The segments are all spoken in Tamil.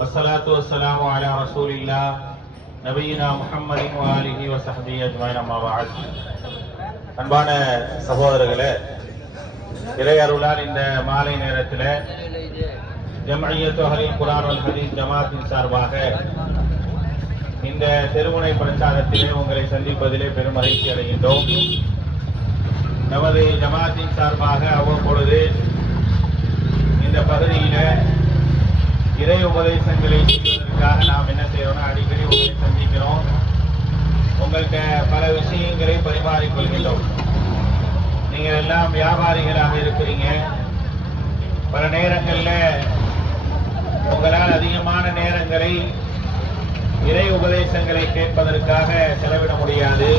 வஸ்ஸலாத்து வஸ்ஸலாமு அலா ரசூலில்லாஹ் நபியினா முஹம்மதின் வ ஆலிஹி வ ஸஹ்பிஹி அஜ்மஈன் அம்மா பஅத். அன்பான சகோதரர்களே, இறை அருளால் இந்த மாலை நேரத்தில் ஜம்இய்யத்து அஹ்லில் குர்ஆன் வல் ஹதீஸ் ஜமாத்தின் சார்பாக இந்த தெருமுனை பிரச்சாரத்திலே உங்களை சந்திப்பதிலே பெரும் மகிழ்ச்சி அடைகின்றோம். நமது ஜமாத்தின் சார்பாக அவ்வப்பொழுது இந்த பகுதியில இறை உபதேசங்களை செய்வதற்காக நாம் என்ன செய்யறோம்னா, அடிக்கடி உங்களை சந்திக்கிறோம். உங்கள்கிட்ட பல விஷயங்களை பரிமாறிக்கொள்கின்றோம். நீங்கள் எல்லாம் வியாபாரிகளாக இருக்கிறீங்க. பல நேரங்களில் உங்களால் அதிகமான நேரங்களை இறை உபதேசங்களை கேட்பதற்காக செலவிட முடியாது.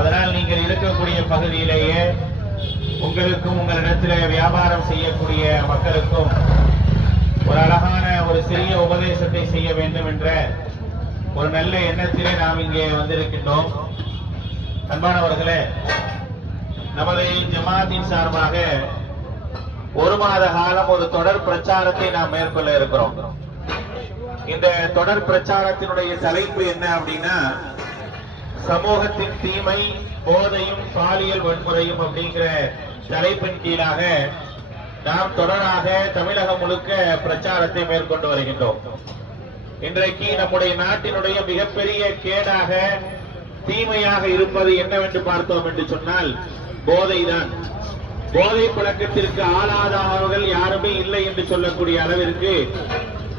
அதனால் நீங்கள் இருக்கக்கூடிய பகுதியிலேயே உங்களுக்கும் உங்களிடத்தில் வியாபாரம் செய்யக்கூடிய மக்களுக்கும் ஒரு அழகான ஒரு சிறிய உபதேசத்தை செய்ய வேண்டும் என்ற ஒரு நல்ல எண்ணத்திலே நாம் இங்கே வந்திருக்கின்றோம். அன்பானவர்களே, நமது ஜமாத்தின் சார்பாக ஒரு மாத காலம் ஒரு தொடர் பிரச்சாரத்தை நாம் மேற்கொள்ள இருக்கிறோம். இந்த தொடர் பிரச்சாரத்தினுடைய தலைப்பு என்ன அப்படின்னா, சமூகத்தின் தீமை, போதையும் பாலியல் வன்முறையும் அப்படிங்கிற தலைப்பின் கீழாக நாம் தொடராக தமிழகம் முழுக்க பிரச்சாரத்தை மேற்கொண்டு வருகின்றோம். இன்றைக்கு நம்முடைய நாட்டினுடைய மிகப்பெரிய கேடாக, தீமையாக இருப்பது என்னவென்று பார்த்தோம் என்று சொன்னால் போதைதான். போதை பழக்கத்திற்கு ஆளாதவர்கள் யாருமே இல்லை என்று சொல்லக்கூடிய அளவிற்கு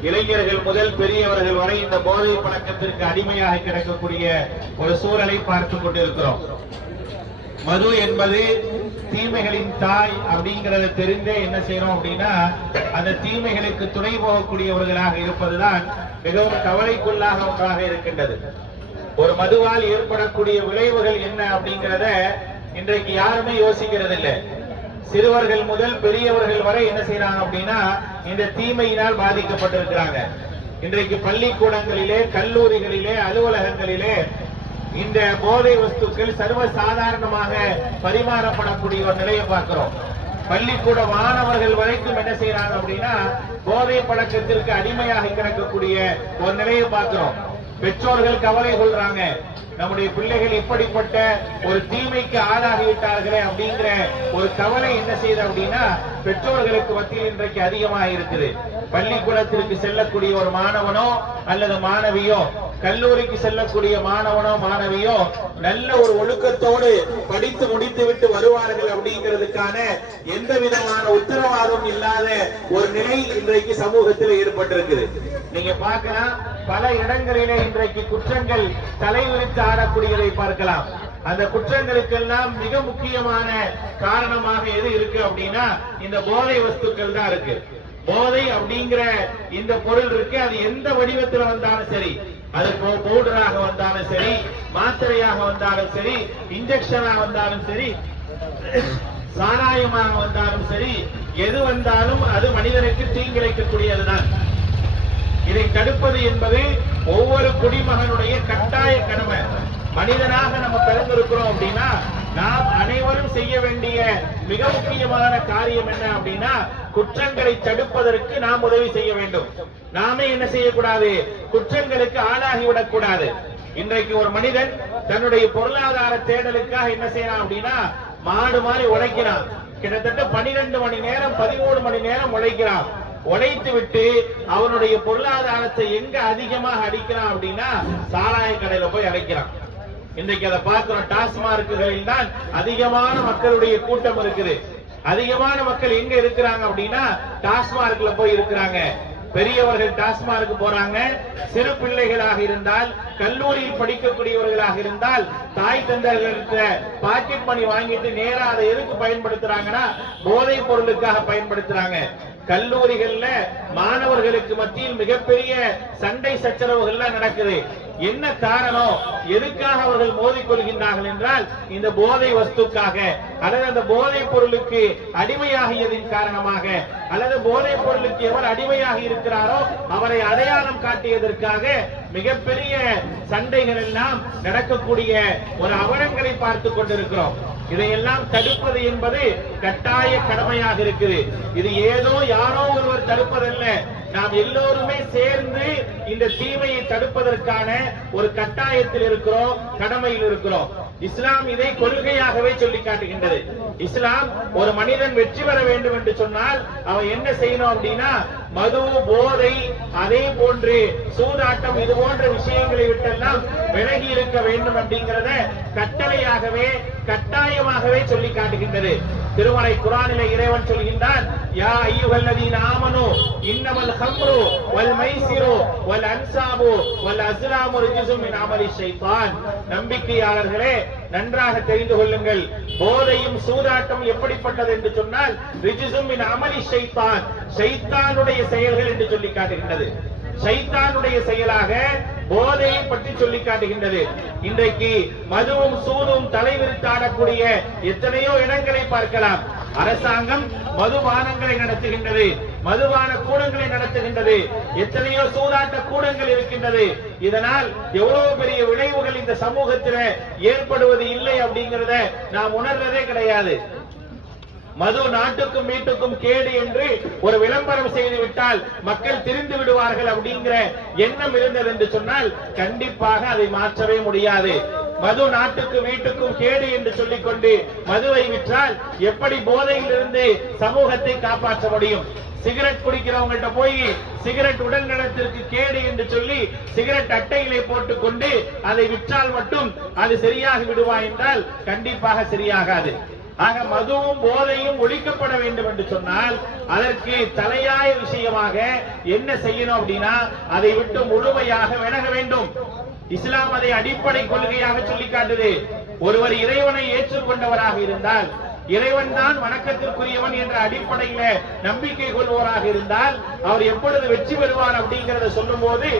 இளைஞர்கள் முதல் பெரியவர்கள் வரை இந்த போதை பழக்கத்திற்கு அடிமையாக கிடக்கக்கூடிய ஒரு சூழலை பார்த்துக் கொண்டிருக்கிறோம். மது என்பது தீமைகளின் தாய் அப்படிங்கறத தெரிந்தே என்ன செய்யறோம் அப்படின்னா, அந்த தீமைகளுக்கு துணை போகக்கூடியவர்களாக இருப்பதுதான் மிகவும் கவலைக்குள்ளாக ஒன்றாக இருக்கின்றது. ஒரு மதுவால் ஏற்படக்கூடிய விளைவுகள் என்ன அப்படிங்கறத இன்றைக்கு யாருமே யோசிக்கிறது இல்லை. சிறுவர்கள் முதல் பெரியவர்கள் வரை என்ன செய்யறாங்க அப்படின்னா, இந்த தீமையினால் பாதிக்கப்பட்டிருக்கிறாங்க. இன்றைக்கு பள்ளிக்கூடங்களிலே, கல்லூரிகளிலே, அலுவலகங்களிலே இந்த போதை வஸ்துக்கள் சர்வ சாதாரணமாக பரிமாறப்படக்கூடிய ஒரு நிலையை பார்க்கிறோம். பள்ளிக்கூட மாணவர்கள் வரைக்கும் என்ன செய்யறாங்க அப்படின்னா, போதை பழக்கத்திற்கு அடிமையாக கிடக்கக்கூடிய ஒரு நிலையை பார்க்கிறோம். பெற்றோர்கள் கவலை கொள்றாங்க, நம்முடைய பிள்ளைகள் இப்படிப்பட்ட ஒரு தீமைக்கு ஆளாகிவிட்டார்களே அப்படிங்கிற ஒரு கவலை என்ன செய்யுது அப்படின்னா பெற்றோர்களுக்கு மத்தியில் இன்றைக்கு அதிகமாக இருக்குது. பள்ளிக்கூடத்திற்கு செல்லக்கூடிய ஒரு மாணவனோ அல்லது மாணவியோ, கல்லூரிக்கு செல்லக்கூடிய மாணவனோ மாணவியோ நல்ல ஒரு ஒழுக்கத்தோடு படித்து முடித்து விட்டு வருவார்கள் அப்படிங்கிறதுக்கான எந்த விதமான உத்தரவாதம் இல்லாத ஒரு நிலை இன்றைக்கு சமூகத்தில் ஏற்பட்டிருக்குது. நீங்க பார்க்கலாம், பல இடங்களிலே இன்றைக்கு குற்றங்கள் தலைவிரித்து ஆடக்கூடியதை பார்க்கலாம். அந்த குற்றங்களுக்கெல்லாம் மிக முக்கியமான காரணமாக எது இருக்கு அப்படின்னா, இந்த போதை வஸ்துக்கள் தான் இருக்கு. போதை அப்படிங்கிற இந்த பொருள் இருக்கு, அது எந்த வடிவத்தில் வந்தாலும் சரி, அது பவுடராக வந்தாலும் சரி, மாத்திரையாக வந்தாலும் சரி, இன்ஜெக்ஷனாக வந்தாலும் சரி, சாராயமாக வந்தாலும் சரி, எது வந்தாலும் அது மனிதனுக்கு தீங்கிழைக்கக்கூடியதுதான். இதை தடுப்பது என்பது ஒவ்வொரு குடிமகனுடைய கட்டாய கடமை. மனிதனாக நம்ம பிறந்திருக்கிறோம் அப்படின்னா நாம் அனைவரும் செய்ய வேண்டிய மிக முக்கியமான காரியம் என்ன அப்படின்னா, குற்றங்களை தடுப்பதற்கு நாம் உதவி செய்ய வேண்டும். நாமே என்ன செய்யக்கூடாது, குற்றங்களுக்கு ஆளாகிவிடக் கூடாது. இன்றைக்கு ஒரு மனிதன் தன்னுடைய பொருளாதார தேடலுக்காக என்ன செய்யறான் அப்படின்னா, மாடு மாதிரி உழைக்கிறான். கிட்டத்தட்ட 12 மணி நேரம் 13 மணி நேரம் உழைக்கிறான். உழைத்து விட்டு அவனுடைய பொருளாதாரத்தை எங்க அதிகமாக அடிக்கிறான் அப்படின்னா, சாராய கடையில போய் அடைக்கிறான். இன்றைக்கு அதை பார்க்கிறோம். டாஸ்மார்க்குகளில் தான் அதிகமான மக்களுடைய கூட்டம் இருக்குது. அதிகமான மக்கள் எங்க இருக்கிறாங்க அப்படின்னா, டாஸ்மார்க்ல போய் இருக்கிறாங்க. பெரியவர்கள் டாஸ்மார்க்கு போறாங்க. சிறு பிள்ளைகளாக இருந்தால், கல்லூரியில் படிக்கக்கூடியவர்களாக இருந்தால், தாய் தந்தையர்களிட்ட பாக்கெட் மணி வாங்கிட்டு நேரா அதை எதுக்கு பயன்படுத்துறாங்கன்னா, போதைப் பொருளுக்காக பயன்படுத்துறாங்க. கல்லூரிகள்ல மாணவர்களுக்கு மத்தியில் மிகப்பெரிய சண்டை சச்சரவுகள்லாம் நடக்குது. என்ன காரணம், எதுக்காக அவர்கள் மோதிக்கொள்கின்றார்கள் என்றால், இந்த போதை வஸ்துக்காக அல்லது அந்த போதைப் பொருளுக்கு அடிமையாகியதின் காரணமாக, அல்லது போதைப் பொருளுக்கு எவர் அடிமையாக இருக்கிறாரோ அவரை அடையாளம் காட்டியதற்காக மிகப்பெரிய சண்டைகள் எல்லாம் நடக்கக்கூடிய ஒரு அவலங்களை பார்த்துக் கொண்டிருக்கிறோம். இதையெல்லாம் தடுப்பது என்பது கட்டாய கடமையாக இருக்குது. இது ஏதோ யாரோ ஒருவர் தடுப்பதல்ல. நாம் எல்லோருமே சேர்ந்து இந்த தீமையை தடுப்பதற்கான ஒரு கட்டாயத்தில் இருக்கிறோம், கடமையில் இருக்கிறோம். இஸ்லாம் இதை கொள்கையாகவே சொல்லி காட்டுகின்றது. இஸ்லாம் ஒரு மனிதன் வெற்றி பெற வேண்டும் என்று சொன்னால் அவன் என்ன செய்யணும் அப்படின்னா, மது, போதை, அதே போன்று சூதாட்டம், இது போன்ற விஷயங்களை விட்டெல்லாம் விலகி இருக்க வேண்டும் அப்படிங்கிறத கட்டளையாகவே கட்டாயமாகவே சொல்லி காட்டுகின்றது. திருமறை குர்ஆனிலே இறைவன் சொல்கின்றான், யா அய்யுஹல்லதீன ஆமனூ இன்னமல் ஹம்ரு வல் மைசிரு வல் அன்சாபு வல் அஸ்லாமு ரிஜ்சும் மின் அமலி ஷைத்தான். நம்பிக்கையாளர்களே, நன்றாக தெரிந்து கொள்ளுங்கள், போதையும் சூதாட்டம் எப்படிப்பட்டது என்று சொன்னால் ரிஜ்சும் மின் அமலி ஷைத்தான், ஷைத்தானுடைய செயல்கள் என்று சொல்லி காட்டுகின்றது. ஷைத்தானுடைய செயலாக போதையை பற்றி சொல்லி காட்டுகின்றது. இன்றைக்கு மதுவும் சூதும் தலைவிரித்தாடக்கூடிய எத்தனையோ இடங்களை பார்க்கலாம். அரசாங்கம் மதுபானங்களை நடத்துகின்றது, மதுபான கூடங்களை நடத்துகின்றது, எத்தனையோ சூதாட்ட கூடங்கள் இருக்கின்றது. இதனால் எவ்வளவு பெரிய விளைவுகள் இந்த சமூகத்தில் ஏற்படுவது இல்லை அப்படிங்கிறத நாம் உணர்றதே கிடையாது. மது நாட்டுக்கும் வீட்டுக்கும் கேடு என்று ஒரு விளம்பரம் செய்து விட்டால் மக்கள் திரிந்து விடுவார்கள் அப்படிங்கிற எண்ணம் இருந்தது என்று சொன்னால் கண்டிப்பாக அதை மாற்றவே முடியாது. மது நாட்டுக்கு வீட்டுக்கும் கேடு என்று சொல்லிக் கொண்டு மதுவை விற்றால் எப்படி போதையிலிருந்து சமூகத்தை காப்பாற்ற முடியும்? சிகரெட் குடிக்கிறவங்கள்ட்ட போய் சிகரெட் உடல் நலத்திற்கு கேடு என்று சொல்லி சிகரெட் அட்டைகளை போட்டுக் கொண்டு அதை விற்றால் மட்டும் அது சரியாகி விடுவா என்றால் கண்டிப்பாக சரியாகாது. ஆக மதுவும் போதையும் ஒழிக்கப்பட வேண்டும் என்று சொன்னால் அதற்கு தலையாய விஷயமாக என்ன செய்யணும் அப்படின்னா, அதை விட்டு முழுமையாக விலக வேண்டும். இஸ்லாம் அதை அடிப்படை கொள்கையாக சொல்லி காட்டுது. ஒருவர் இறைவனை ஏற்றுக்கொண்டவராக இருந்தால், இறைவன் தான் வணக்கத்திற்குரியவன் என்ற அடிப்படையில நம்பிக்கை கொள்வோராக இருந்தால் அவர் எப்பொழுது வெற்றி பெறுவார் அப்படிங்கறத சொல்லும் போது,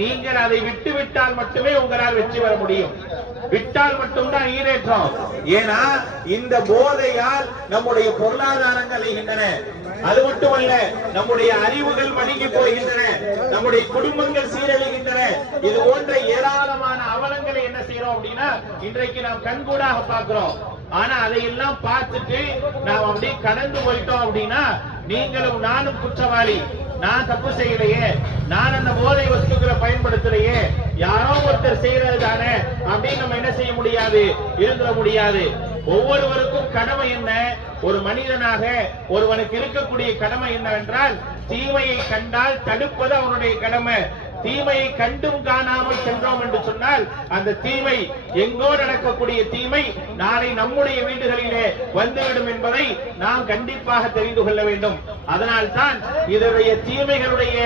நீங்கள் அதை விட்டு விட்டால் மட்டுமே உங்களால் வெற்றி பெற முடியும். விட்டால் மட்டும்தான் ஈரேற்றம். ஏன்னா இந்த போதையால் நம்முடைய பொருளாதாரங்கள் அழிகின்றன. அது மட்டுமல்ல, நம்முடைய அறிவுகள் மழுங்கி போகின்றன, நம்முடைய குடும்பங்கள் சீரழிகின்றன. இது போன்ற ஏராளமான அவலங்களை என்ன செய்யறோம் அப்படின்னா இன்றைக்கு நாம் கண்கூடாக பார்க்கிறோம். ஆனா அதையெல்லாம் பார்த்துட்டு நாம் அப்படியே கடந்து போயிட்டோம் அப்படின்னா நீங்களும் நானும் குற்றவாளி, நான் தப்பு செய்யலையே, நான் அந்த போதை வஸ்துக்களை பயன்படுத்தலையே, யாரோ ஒருத்தர் செய்யறது தானே அப்படின்னு நம்ம என்ன செய்ய முடியாது, இருந்துட முடியாது. ஒவ்வொருவருக்கும் கடமை என்ன? ஒரு மனிதனாக ஒருவனுக்கு இருக்கக்கூடிய கடமை என்னவென்றால், தீமையை கண்டால் தடுப்பது அவனுடைய கடமை. தீமையை கண்டும் காணாமல் சென்றோம் என்று சொன்னால் அந்த தீமை எங்கோ நடக்கக்கூடிய தீமை நாளை நம்முடைய வீடுகளிலே வந்துவிடும் என்பதை நாம் கண்டிப்பாக தெரிந்து கொள்ள வேண்டும். அதனால்தான் இதனுடைய தீமைகளுடைய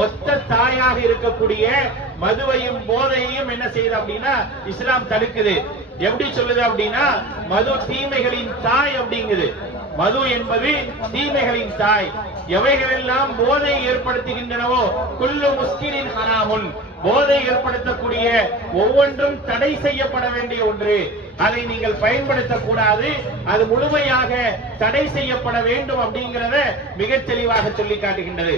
மொத்த தாயாக இருக்கக்கூடிய மதுவையும் போதையையும் என்ன செய்யுது அப்படின்னா இஸ்லாம் தடுக்குது. எப்படி சொல்லுது அப்படின்னா, மது தீமைகளின் தாய் அப்படிங்குது. மது என்பது தீமைகளின் தாய். எவைகளெல்லாம் போதை ஏற்படுத்துகின்றனவோ குல்லு முஸ்கிரின் ஹராமுன், போதை ஏற்படுத்தக்கூடிய ஒவ்வொன்றும் தடை செய்யப்பட வேண்டிய ஒன்று. அதை நீங்கள் பயன்படுத்தக்கூடாது, அது முழுமையாக தடை செய்யப்பட வேண்டும் அப்படிங்கிறத மிக தெளிவாக சொல்லி காட்டுகின்றது.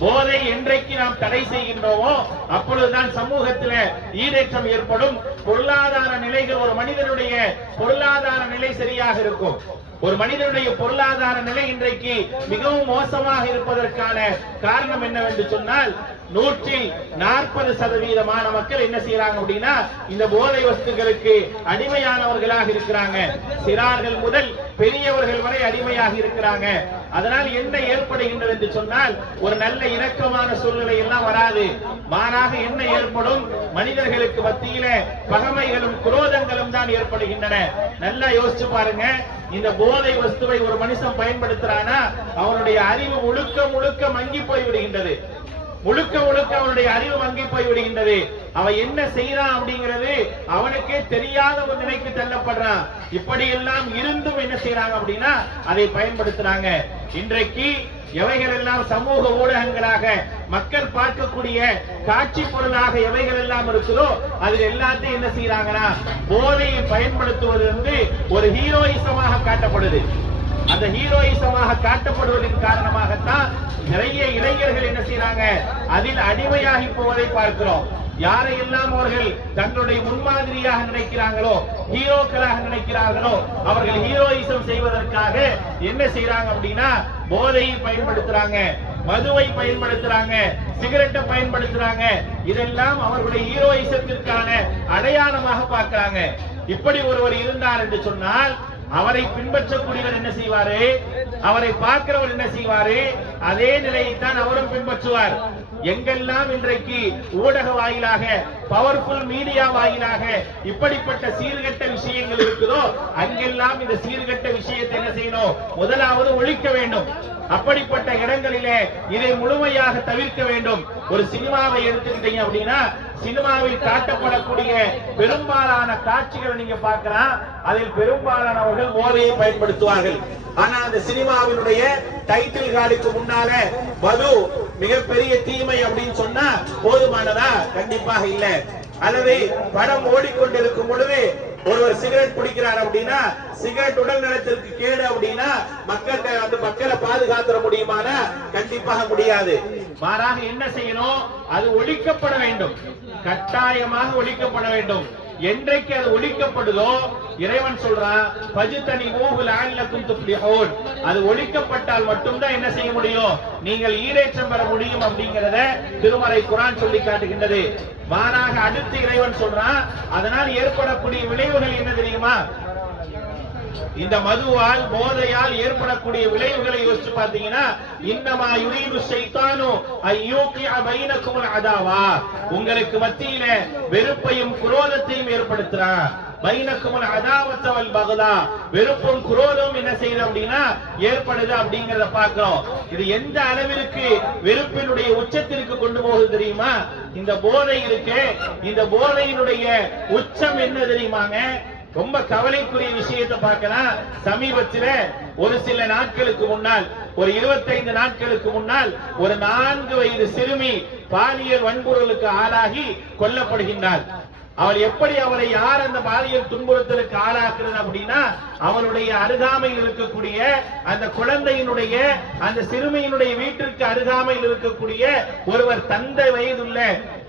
போதை என்றைக்கு நாம் தடை செய்கின்றோமோ அப்பொழுதுதான் சமூகத்தில் ஈடேற்றம் ஏற்படும். பொருளாதார நிலைகள், ஒரு மனிதனுடைய பொருளாதார நிலை சரியாக இருக்கும். ஒரு மனிதனுடைய பொருளாதார நிலை இன்றைக்கு மிகவும் மோசமாக இருப்பதற்கான காரணம் என்னவென்று சொன்னால், 140% மக்கள் என்ன செய்யறாங்க அப்படின்னா இந்த போதை வஸ்துகளுக்கு அடிமையானவர்களாக இருக்கிறாங்க. சிறார்கள் முதல் பெரியவர்கள் வரை அடிமையாக இருக்கிறாங்க. அதனால் என்ன ஏற்படுகின்றது என்று சொன்னால் ஒரு நல்ல இரக்கமான சூழ்நிலை எல்லாம் வராது. மாறாக என்ன ஏற்படும், மனிதர்களுக்கு மத்தியில பகைமைகளும் குரோதங்களும் தான் ஏற்படுகின்றன. நல்லா யோசிச்சு பாருங்க, இந்த போதை வஸ்துவை ஒரு மனுஷன் பயன்படுத்துறானா அவனுடைய அறிவு முழுக்க முழுக்க மங்கி போய் விடுகின்றது. முழுக்க முழுக்க அவனுடைய அறிவு மங்கி போய் விடுகின்றது. அவன் என்ன செய்யறான் அப்படிங்கிறது அவனுக்கே தெரியாத ஒரு நிலைக்கு தள்ளப்படுறான். இப்படி எல்லாம் இருந்தும் என்ன செய்யறாங்க அப்படின்னா அதை பயன்படுத்துறாங்க. இன்றைக்கு எவைகள் எல்லாம் சமூக ஊடகங்களாக மக்கள் பார்க்கக்கூடிய காட்சி பொருளாக எவைகள் எல்லாம் இருக்குதோ அதில் எல்லாத்தையும் என்ன செய்யறாங்கன்னா போதையை பயன்படுத்துவது வந்து ஒரு ஹீரோயிசமாக காட்டப்படுது. அந்த ஹீரோயிசமாக காட்டப்படுவதன் காரணமாகத்தான் நிறைய இளைஞர்கள் என்ன செய்யறாங்க, அதில் அடிமையாகி போவதை பார்க்கிறோம். யாரையெல்லாம் அவர்கள் தங்களுடைய முன்மாதிரியாக நினைக்கிறாங்களோ, ஹீரோக்களாக நினைக்கிறார்களோ, அவர்கள் ஹீரோயிசம் செய்வதற்காக என்ன செய்யறாங்க அப்படின்னா போதையை பயன்படுத்துறாங்க, மதுவை பயன்படுத்துறாங்க, சிகரெட்டை பயன்படுத்துறாங்க. இதெல்லாம் அவர்களுடைய ஹீரோயிசத்திற்கான அடையாளமாக பார்க்கிறாங்க. இப்படி ஒருவர் இருந்தார் என்று சொன்னால் அவரை பின்பற்றக்கூடியவர் என்ன செய்வாரு, அவரை பார்க்கிறவர் என்ன செய்வாரு, அதே நிலையைத்தான் அவரும் பின்பற்றுவார். எங்கெல்லாம் இன்றைக்கு ஊடக வாயிலாக, பவர்ஃபுல் மீடியா வாயிலாக இப்படிப்பட்ட சீர்கெட்ட விஷயங்கள் இருக்குதோ அங்கெல்லாம் இந்த சீர்கெட்ட விஷயத்தை என்ன செய்யணும், முதலாவது ஒழிக்க வேண்டும். அப்படிப்பட்ட இடங்களிலே இதை முழுமையாக தவிர்க்க வேண்டும். ஒரு சினிமாவை எடுத்துக்கிட்டீங்க அப்படின்னா சினிமாவில் காட்டப்படக்கூடிய பெரும்பாலான காட்சிகளை நீங்க பார்க்கலாம், அதில் பெரும்பாலானவர்கள் போதையை பயன்படுத்துவார்கள். ஆனா அந்த சினிமாவினுடைய டைட்டில் கார்டுக்கு முன்னால மது மிகப்பெரிய தீமை அப்படின்னு சொன்னா போதுமானதா? கண்டிப்பாக இல்ல. அல்லது படம் ஓடிக்கொண்டிருக்கும் பொழுது ஒருவர் சிகரெட் பிடிக்கிறார் அப்படின்னா சிகரெட் உடல் நலத்திற்கு கேடு அப்படின்னா மக்களை பாதுகாத்துற முடியுமானா? கண்டிப்பாக முடியாது. மாறாக என்ன செய்யணும், அது ஒழிக்கப்பட வேண்டும், கட்டாயமாக ஒழிக்கப்பட வேண்டும். என்றைக்கு அது ஒழிக்கப்படுதோ இறைவன் சொல்றான் அது ஒழிக்கப்பட்டால் மட்டும்தான் என்ன செய்ய முடியும், நீங்கள் ஈரேற்றம் பெற முடியும் அப்படிங்கறத திருமறை குர்ஆன் சொல்லி காட்டுகின்றது. மாறாக அடுத்து இறைவன் சொல்றான் அதனால் ஏற்படக்கூடிய விளைவுகள் என்ன தெரியுமா? இந்த மதுவால் போதையால் ஏற்படக்கூடிய விளைவுகளை யோசிச்சு பாத்தீங்கன்னா இன்னமா யுரீது ஷைத்தானு அய்யூகிஅ பைனகுல் அதாவா, உங்களுக்கு மத்தியில வெறுப்பையும் குரோதத்தையும் ஏற்படுத்துறான். பைனகுல் அதாவத வல் பகதா, வெறுப்பும் குரோதமும் என்ன செய்யுது அப்படின்னா ஏற்படுது அப்படிங்கறத பார்க்கிறோம். இது எந்த அளவிற்கு வெறுப்பினுடைய உச்சத்திற்கு கொண்டு போகுது தெரியுமா? இந்த போதை இருக்கு, இந்த போதையினுடைய உச்சம் என்ன தெரியுமாங்க? ரொம்ப கவலைக்குரிய விஷயத்தை பார்க்கலாம். சமீபத்தில் ஒரு சில நாட்களுக்கு முன்னால், ஒரு 25 நாட்களுக்கு முன்னால் ஒரு 4 வயது சிறுமி பாலியல் வன்புணர்வுக்கு ஆளாகி கொல்லப்படுகின்றார். அவள் எப்படி, அவரை யார் அந்த பாலியல் துன்புறுத்தலுக்கு ஆளாக்குறது அப்படின்னா அவளுடைய அருகாமையில் இருக்கக்கூடிய அந்த குழந்தையினுடைய, அந்த சிறுமியினுடைய வீட்டிற்கு அருகாமையில் இருக்கக்கூடிய ஒருவர், தந்தை வயதுள்ள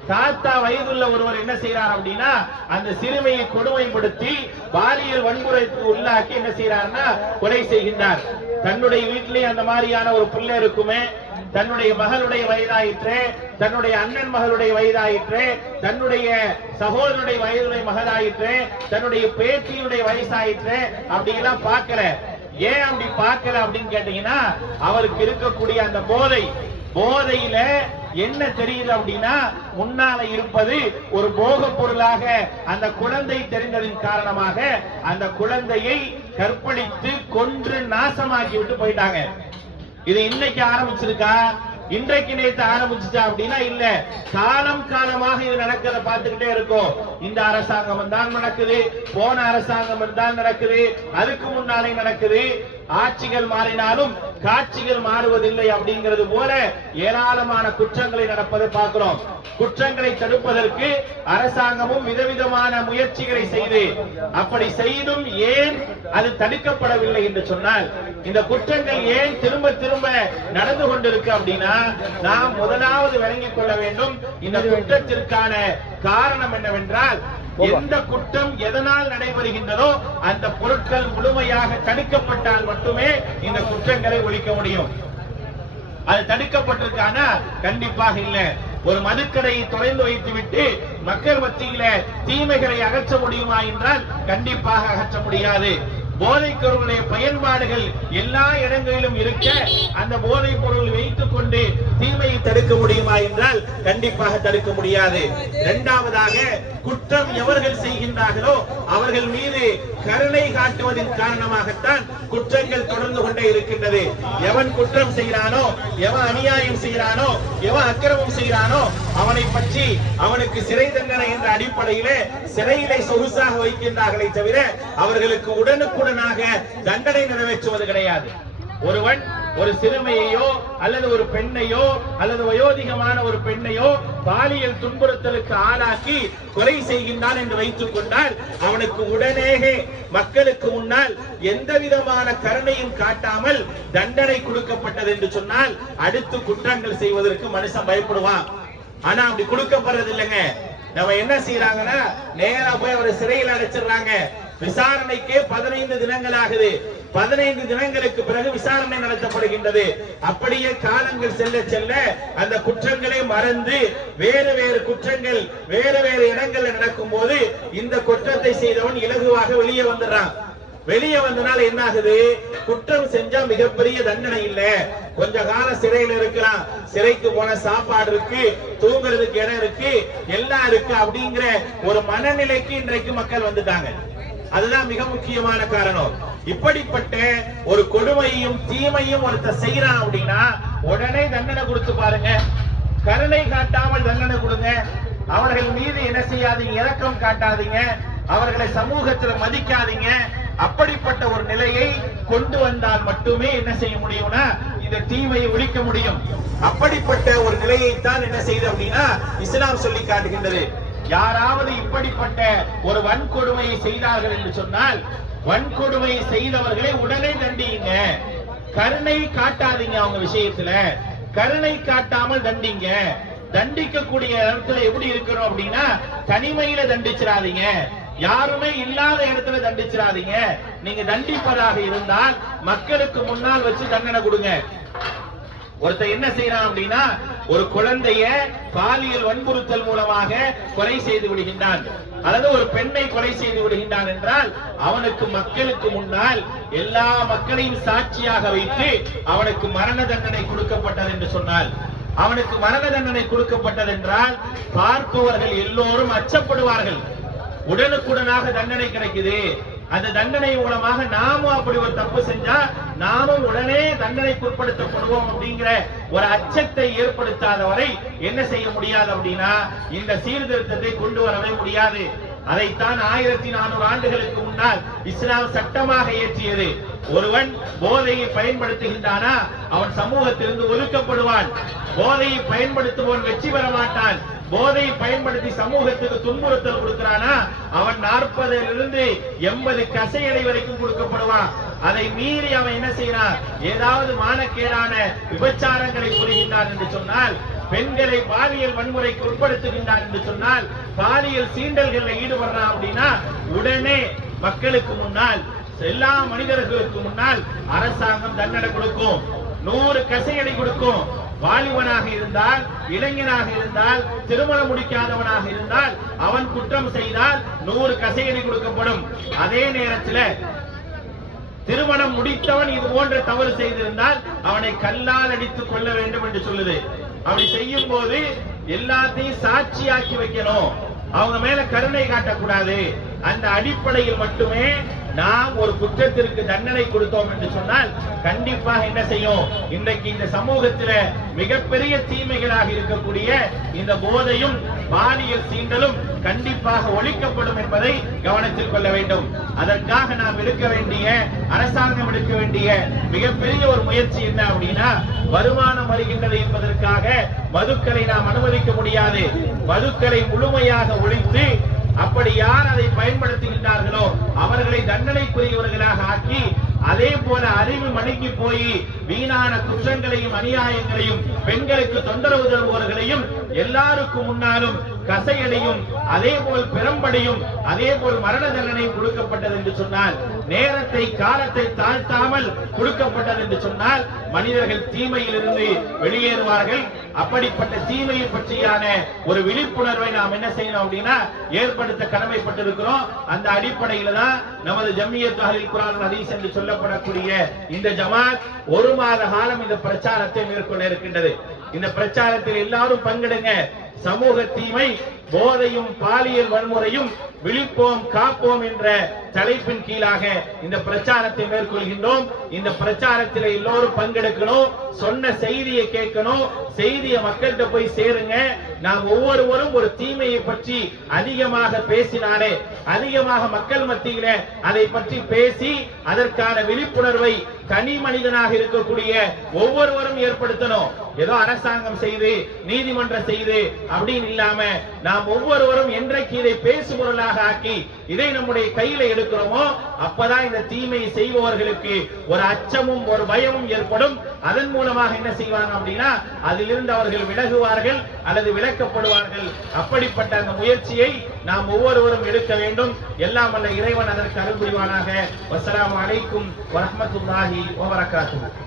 தாத்தா வயதுள்ள ஒருவர் என்ன செய்யறார் அப்படின்னா அந்த சிறுமியை கொடுமைப்படுத்தி பாலியல் வன்முறைக்கு உள்ளாக்கி என்ன செய்யறாருன்னா கொலை செய்கின்றார். தன்னுடைய வீட்டிலேயே அந்த மாதிரியான ஒரு பிள்ளை இருக்குமே, தன்னுடைய மகளுடைய வயதாயிற்று, தன்னுடைய அண்ணன் மகளுடைய வயதாயிற்று, தன்னுடைய சகோதரனுடைய வயதுடைய மகளாயிற்று, தன்னுடைய பேத்தியுடைய வயசாயிற்று, அப்படி எல்லாம் பார்க்கல. ஏன் அப்படி பார்க்கல அப்படின்னு கேட்டீங்கன்னா அவருக்கு இருக்கக்கூடிய அந்த போதையில என்ன தெரியுது அப்படின்னா முன்னால இருப்பது ஒரு போக பொருளாக அந்த குழந்தை தெரிந்ததின் காரணமாக அந்த குழந்தையை கற்பழித்து கொன்று நாசமாக்கி விட்டு போயிட்டாங்க. இது இன்னைக்கு ஆரம்பிச்சிருக்கா, இன்றைக்கு நேற்று ஆரம்பிச்சுட்டா அப்படின்னா இல்ல, காலம் காலமாக இது நடக்கிறத பார்த்துக்கிட்டே இருக்கும். இந்த அரசாங்கம் தான் நடக்குது, போன அரசாங்கம் தான் நடக்குது, அதுக்கு முன்னாலே நடக்குது. ஆட்சிகள் மாறினாலும் காட்சிகள் மாறுவதில்லை அப்படிங்கிறது போல ஏராளமான குற்றங்களை நடப்பதை பார்க்கிறோம். குற்றங்களை தடுப்பதற்கு அரசாங்கமும் விதவிதமான முயற்சிகளை செய்து, அப்படி செய்தும் ஏன் அது தடுக்கப்படவில்லை என்று சொன்னால், இந்த குற்றங்கள் ஏன் திரும்ப திரும்ப நடந்து கொண்டிருக்கு அப்படின்னா நாம் முதலாவது விளங்கிக் கொள்ள வேண்டும். இந்த குற்றத்திற்கான காரணம் என்னவென்றால், எந்த குற்றம் எதனால் நடைபெறுகின்றதோ அந்த பொருட்கள் முழுமையாக தடுக்கப்பட்டால் மட்டுமே இந்த குற்றங்களை ஒழிக்க முடியும். அது தடுக்கப்பட்டிருக்கானா? கண்டிப்பாக இல்ல. ஒரு மதுக்கடையை தொலைந்து வைத்துவிட்டு மக்கள் மத்தியில தீமைகளை அகற்ற முடியுமா என்றால் கண்டிப்பாக அகற்ற முடியாது. போதைப் பொருளுடைய பயன்பாடுகள் எல்லா இடங்களிலும் இருக்க அந்த போதைப் பொருள் வைத்துக் கொண்டு தீமையை தடுக்க முடியுமா என்றால் கண்டிப்பாக தடுக்க முடியாது. இரண்டாவதாக, குற்றம் எவர்கள் செய்கின்றார்களோ அவர்கள் மீது கருணை காட்டுவதன் காரணமாகத்தான் குற்றங்கள் தொடர்ந்து கொண்டே இருக்கின்றது. எவன் குற்றம் செய்கிறானோ, எவன் அநியாயம் செய்கிறானோ, எவன் அக்கிரமம் செய்கிறானோ அவனை பற்றி அவனுக்கு சிறை தண்டனை என்ற அடிப்படையிலே சிறையிலே சொகுசாக வைக்கின்றார்களே தவிர அவர்களுக்கு உடனுக்குடனாக தண்டனை நிறைவேற்றுவது கிடையாது. ஒருவன் ஒரு சிறுமியையோ அல்லது ஒரு பெண்ணையோ அல்லது வயோதிகமான ஒரு பெண்ணையோ பாலியல் துன்புறுத்தலுக்கு ஆளாக்கி கொலை செய்கின்றான் என்று வைத்துக் கொண்டால் அவனுக்கு உடனேயே மக்களுக்கு முன்னால் எந்த விதமான கருணையும் காட்டாமல் தண்டனை கொடுக்கப்பட்டது என்று சொன்னால் அடுத்து குற்றங்கள் செய்வதற்கு மனுஷன் பயப்படுவான். ஆனா அப்படி கொடுக்கப்படுறது இல்லைங்க. நம்ம என்ன செய்யறாங்கன்னா நேரா போய் அவரை சிறையில் அடைச்சிடுறாங்க. விசாரணைக்கே 15 தினங்கள் ஆகுது. 15 தினங்களுக்கு பிறகு விசாரணை நடத்தப்படுகின்றது. அப்படியே காலங்கள் செல்ல செல்ல அந்த குற்றங்களை மறந்து வேறு வேறு குற்றங்கள் வேறு வேறு இடங்களில் நடக்கும் போது இந்த குற்றத்தை செய்தவன் இலகுவாக வெளியே வந்துடுறான். வெளியே வந்தனால என்ன ஆகுது? குற்றம் செஞ்சா மிகப்பெரிய தண்டனை இல்ல, கொஞ்ச காலம் சிறையில் இருக்கலாம், சிறைக்கு போன சாப்பாடு இருக்கு, தூங்குறதுக்கு இடம் இருக்கு, எல்லாம் இருக்கு அப்படிங்கிற ஒரு மனநிலைக்கு இன்றைக்கு மக்கள் வந்துட்டாங்க. அதுதான் மிக முக்கியமான காரணம். இப்படிப்பட்ட ஒரு கொடுமையும் தீமையும் ஒருத்தர் செய்யறான் அப்படின்னா உடனே தண்டனை கொடுத்து பாருங்க. கருணை காட்டாமல் தண்டனை கொடுங்க. அவர்கள் மீது என்ன செய்யாதீங்க, இரக்கம் காட்டாதீங்க, அவர்களை சமூகத்தில் மதிக்காதீங்க. அப்படிப்பட்ட ஒரு நிலையை கொண்டு வந்தால் மட்டுமே என்ன செய்ய முடியும்னா இந்த தீமையை ஒழிக்க முடியும். அப்படிப்பட்ட ஒரு நிலையை தான் என்ன செய்யுது அப்படின்னா இஸ்லாம் சொல்லி காட்டுகின்றது. யாராவது இப்படிப்பட்ட ஒரு வன்கொடுமையை செய்தார்கள் என்று சொன்னால் வன்கொடுமையை செய்தவர்களை உடனே தண்டியுங்க. கருணை காட்டாதீங்க. அவங்க விஷயத்துல கருணை காட்டாமல் தண்டிங்க. தண்டிக்கக்கூடிய இடத்துல எப்படி இருக்கணும் அப்படின்னா தனிமையில தண்டிச்சிடாதீங்க, யாருமே இல்லாத இடத்துல தண்டிச்சிடாதீங்க. நீங்க தண்டிப்பதாக இருந்தால் மக்களுக்கு முன்னால் வச்சு தண்டனை கொடுங்க. ஒருத்தர் என்ன செய்யறான் அப்படின்னா ஒரு குழந்தைய பாலியல் வன்புறுத்தல் மூலமாக கொலை செய்து விடுகின்றான், அல்லது ஒரு பெண்ணை கொலை செய்து விடுகின்றான் என்றால் அவனுக்கு மக்களுக்கு முன்னால் எல்லா மக்களையும் சாட்சியாக வைத்து அவனுக்கு மரண தண்டனை கொடுக்கப்பட்டது என்று சொன்னால், அவனுக்கு மரண தண்டனை கொடுக்கப்பட்டது என்றால் பார்ப்பவர்கள் எல்லோரும் அச்சப்படுவார்கள். உடனுக்குடனாக தண்டனை கிடைக்குது. அந்த தண்டனை மூலமாக நாமும் அப்படி ஒரு தப்பு செஞ்சா நாமும் உடனே தண்டனைக்கு உட்படுத்தப்படுவோம் அப்படிங்கிற ஒரு அச்சத்தை ஏற்படுத்தாத வரை என்ன செய்ய முடியாது அப்படின்னா இந்த சீர்திருத்தத்தை கொண்டு வரவே முடியாது. அதைத்தான் 1400 ஆண்டுகளுக்கு முன்னால் இஸ்லாம் சட்டமாக இயற்றியது. ஒருவன் போதையை பயன்படுத்துகின்றானா அவன் சமூகத்திலிருந்து ஒதுக்கப்படுவான். போதையை பயன்படுத்துவோன் வெற்றி பெற மாட்டான். போதையை பயன்படுத்தி சமூகத்துக்கு துன்புறுத்தல் கொடுக்கிறானா அவன் 40 80 கசையடை வரைக்கும் கொடுக்கப்படுவான். அதை மீறி அவன் என்ன செய்யறான், ஏதாவது மானக்கேடான விபச்சாரங்களை புரிகின்றான் என்று சொன்னால், பெண்களை பாலியல் வன்முறைக்கு உட்படுத்துகின்றான் என்று சொன்னால், பாலியல் சீண்டல்களில் ஈடுபடுறான் அப்படின்னா உடனே மக்களுக்கு முன்னால் எல்லா மனிதர்களுக்கு முன்னால் அரசாங்கம் தண்டனை கொடுக்கும், 100 கசையடை கொடுக்கும். வாலிபனாக இருந்தால், இளைஞனாக இருந்தால், திருமணம் முடிக்காதவனாக இருந்தால் அவன் குற்றம் செய்தால் 100 கசையடி கொடுக்கப்படும். அதே நேரத்தில் திருமணம் முடித்தவன் இது போன்ற தவறு செய்திருந்தால் அவனை கல்லால் அடித்துக் கொள்ள வேண்டும் என்று சொல்லுது. அப்படி செய்யும் போது எல்லாத்தையும் சாட்சியாக்கி வைக்கணும், அவங்க மேல கருணை காட்டக்கூடாது. அந்த அடிப்படையில் மட்டுமே நாம் ஒரு குற்றத்திற்கு தண்டனை கொடுத்தோம் என்று சொன்னால் கண்டிப்பாக என்ன செய்யும், இன்றைக்கு இந்த சமூகத்தில் மிகப்பெரிய தீமைகளாக இருக்கக்கூடிய இந்த போதையும் பாலியல் சீண்டலும் கண்டிப்பாக ஒழிக்கப்படும் என்பதை கவனத்தில் கொள்ள வேண்டும். அதற்காக நாம் எடுக்க வேண்டிய, அரசாங்கம் எடுக்க வேண்டிய மிகப்பெரிய ஒரு முயற்சி என்ன அப்படின்னா, வருமானம் வருகின்றது என்பதற்காக மதுக்களை நாம் அனுமதிக்க முடியாது. மதுக்களை முழுமையாக ஒழித்து அப்படி யார் அதை பயன்படுத்துகின்றார்களோ அவர்களை தண்டனைக்குரியவர்களாக ஆக்கி, அதே போல அறிவு மணிக்கு போய் வீணான குற்றங்களையும் அநியாயங்களையும் பெண்களுக்கு தொந்தரவு தருபவர்களையும் எல்லாருக்கும் முன்னாலும் கசையடையும், அதே போல் பெரும்படியும், அதே போல் மரண தண்டனை கொடுக்கப்பட்டது என்று சொன்னால், நேரத்தை காலத்தை தாழ்த்தாமல் கொடுக்கப்பட்டது என்று சொன்னால் மனிதர்கள் தீமையில் இருந்து வெளியேறுவார்கள். அப்படிப்பட்ட தீமையை பற்றியான ஒரு விழிப்புணர்வை நாம் என்ன செய்யணும் அப்படின்னா ஏற்படுத்த கடமைப்பட்டிருக்கிறோம். அந்த அடிப்படையில தான் நமது ஜம்மியத் அஹ்லுல் குர்ஆன் வல் ஹதீஸ் என்று சொல்லப்படக்கூடிய இந்த ஜமாத் 1 மாத காலம் இந்த பிரச்சாரத்தை மேற்கொள்ள இருக்கின்றது. இந்த பிரச்சாரத்தில் எல்லாரும் பங்கெடுங்க. சமூக தீமை, போதையும் பாலியல் வன்முறையும் விழிப்போம் காப்போம் என்ற தலைப்பின் கீழாக இந்த பிரச்சாரத்தை மேற்கொள்கின்றோம். இந்த பிரச்சாரத்தில் எல்லோரும் பங்கெடுக்கணும், சொன்ன செய்தியை கேட்கணும், செய்தியை மக்கள்கிட்ட போய் சேருங்க. நாம் ஒவ்வொருவரும் ஒரு தீமையை பற்றி அதிகமாக பேசினாலே, அதிகமாக மக்கள் மத்தியில அதை பற்றி பேசி அதற்கான விழிப்புணர்வை தனி மனிதனாக இருக்கக்கூடிய ஒவ்வொருவரும் ஏற்படுத்தணும். ஏதோ அரசாங்கம் செய்து நீதிமன்றம் செய்து அப்படின்னு இல்லாம நாம் ஒவ்வொருவரும் என்றைக்கு இதை பேசுபொருளாக ஆக்கி இதை நம்முடைய கையில எடுக்கிறோமோ அப்பதான் இந்த தீமையை செய்பவர்களுக்கு ஒரு அச்சமும் ஒரு பயமும் ஏற்படும். அதன் மூலமாக என்ன செய்வாங்க அப்படின்னா அதிலிருந்து அவர்கள் விலகுவார்கள் அல்லது விலக்கப்படுவார்கள். அப்படிப்பட்ட அந்த முயற்சியை நாம் ஒவ்வொருவரும் எடுக்க வேண்டும். எல்லாம் வல்ல இறைவன் அதற்கு அருள் புரிவானாக. வஸ்ஸலாமு அலைக்கும் வரஹ்மத்துல்லாஹி வபரகாத்துஹு.